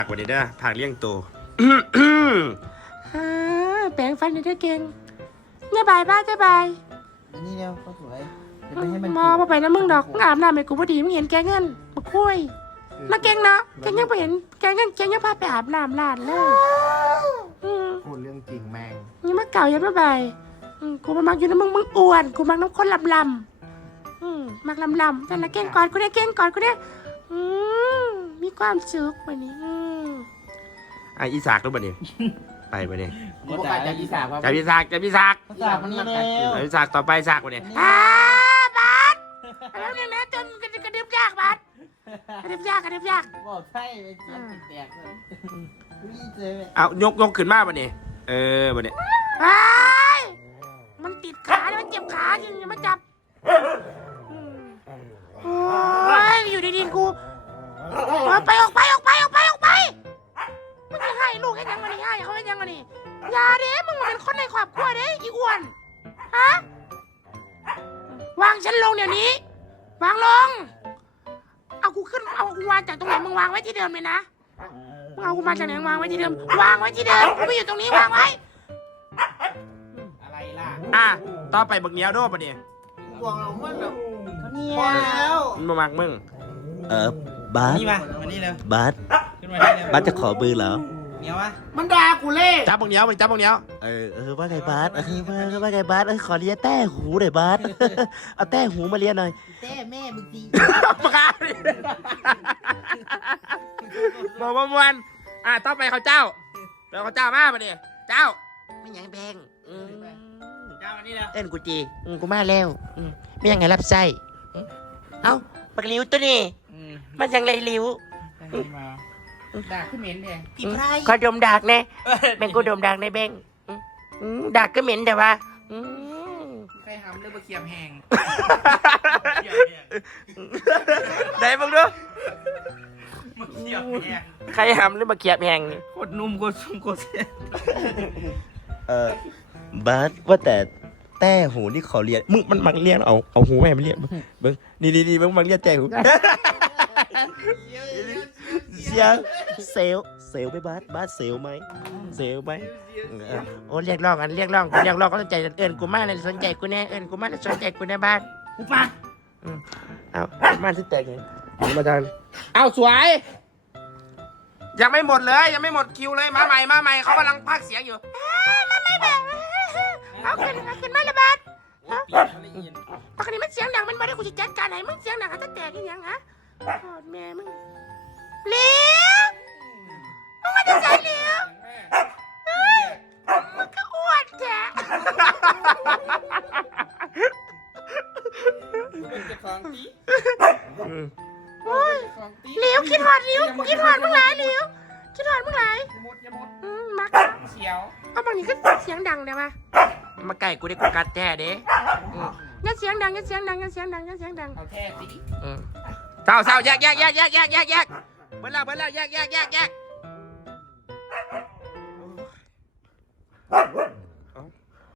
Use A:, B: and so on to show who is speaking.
A: ผักวันนี้เด้อผักเลี้ยงตัวแปลงฟันได้เก่งเนี่ยบายบ้าจะบาย
B: อันนี้เร็วก็สวย
A: มอมาไปนะมึงดอกอาบน้ำให้กูพอดีมึงเห็นแกเงินมาคุยมาเก่งเนาะแกยังไปเห็นแกเงินแกยังพาไปอาบน้ำลาดเลย
B: พูดเรื่องจริงแมง
A: นี่มาเก่ายังไม่ไปกูมามักอยู่นะมึงอ้วนกูมักน้ำข้นลำมักลำแต่ละเก่งก่อนกูได้เก่งก่อนกูได้มีความสุขวันนี้อีสากรู้ป่ะเนี่ยไปป่ะเนี่ย
B: กูประกาศจากอีสานว่า
A: จับอีสาก
B: อีสานมันนี่เร็ว
A: อีสากต่อไปอีสากป่ะเนี่ยบัสแล้วเนี่ยนะจนกระดึบยากบัสกระดึบยาก
B: บอกใช่ไปเจี๊ยบแตกเลยวิ่งเจอ
A: เอายกขึ้นมาป่ะเนี่ยป่ะเนี่ยมันติดขามันเจ็บขาจริงมาจับโอ้ยอยู่ดีๆกูไปออกไปมึงจะให้ลูกให้ยังไงให้เขาให้ยังไงอย่าเด้มึงเป็นคนในครอบครัวเด้อีอ้วนฮะวางฉันลงเดี๋ยวนี้วางลงเอากูขึ้นเอากูวางจากตรงไหนมึงวางไว้ที่เดิมเลยนะมึงเอากูมาจากไหนวางไว้ที่เดิมวางไว้ที่เดิมกูไม่อยู่ตรงนี้วางไว้
B: อะไรล่ะ
A: ต่อไปบักเนี้ยโดป่ะเนี่ย
B: ห่วงเราเมื่อแบบพอแล้ว
A: มันมามักมึง
C: บาส
B: นี่มาวันนี้เร็ว
C: บาส
B: ขึ้นมาได้เร็ว
C: บาสจะขอเบอร์เหรอ
B: เนี้ยวะมันด่ากูเล่
A: จับบักเนี้ยมันจับบักเนี้ย
C: ว่าไงบาสว่าไงบาสขอเลียแต้หูหน่อยบาสเอาแต้หูมาเลียหน่อย
B: แต้แม่มึงดี
A: ปากกาบอกว่าวันต่อไปเขาเจ้ามาป่ะเนี่ยเจ้าไม่ยังแบง
B: เจ้าวันนี้เร็ว
A: เอ็นกูจีกูมาแล้วไม่ยังไงรับไส้เอ้าปักลิ้วตัวนี้มันยังไรลิ้ว
B: ด่าขึ้นเหม็นเลย
A: พี่ไพรขอดมดากแน่แบงกูดมดากในแบงดากก็เหม็นแต่ว่า
B: ใครทำเรื่องบะเขียบแห้ง
A: ได้บ้างด้วย
B: บะเขียบแห้ง
A: ใครทำเรื่องบะเขียบแห้ง
B: โคตรนุ่มโคตรชุ่มโคตรเส้น
C: บาสว่าแต่แต้หูนี่ขอเลียมึงมันมักเลียเอาหูแม่มาเลียเบิ้งนี่มึงมักเลียแต้หูเสียเซลไหมบาสเซลไหม
A: โอ้เรียกร้องก็สนใจเอิญกูมากเลยสนใจกูแน่เอิญกูมากเลยสนใจกูแน่บ้าน
B: กูปะ
A: เอามาที่แตกไงมาทานเอาสวยยังไม่หมดเลยยังไม่หมดคิวเลยมาใหม่เขากำลังพากเสียงอยู่มาใหม่แบบเอาขึ้นมาเลยบ้านปกติมันเสียงดังมันไม่ได้กูจะจัดการไหนมึงเสียงดังจะแตกยังฮะโทษแม่มึงเลี้ยวมึงมาจะใส่เลี้ยวมึงก็อ้วนแท้เลี้ยวคิดหอดมึงหลายเลี้ยวคิดหอดมึงหลายมัก
B: เสียว
A: เอาบางทีก็เสียงดังเดี๋ยวมาไก่กูได้กูกัดแท้เด้อย่าเสียงดัง
B: เอาแท้สิ
A: เศร้าแยกเบิ้ลแล้วแยก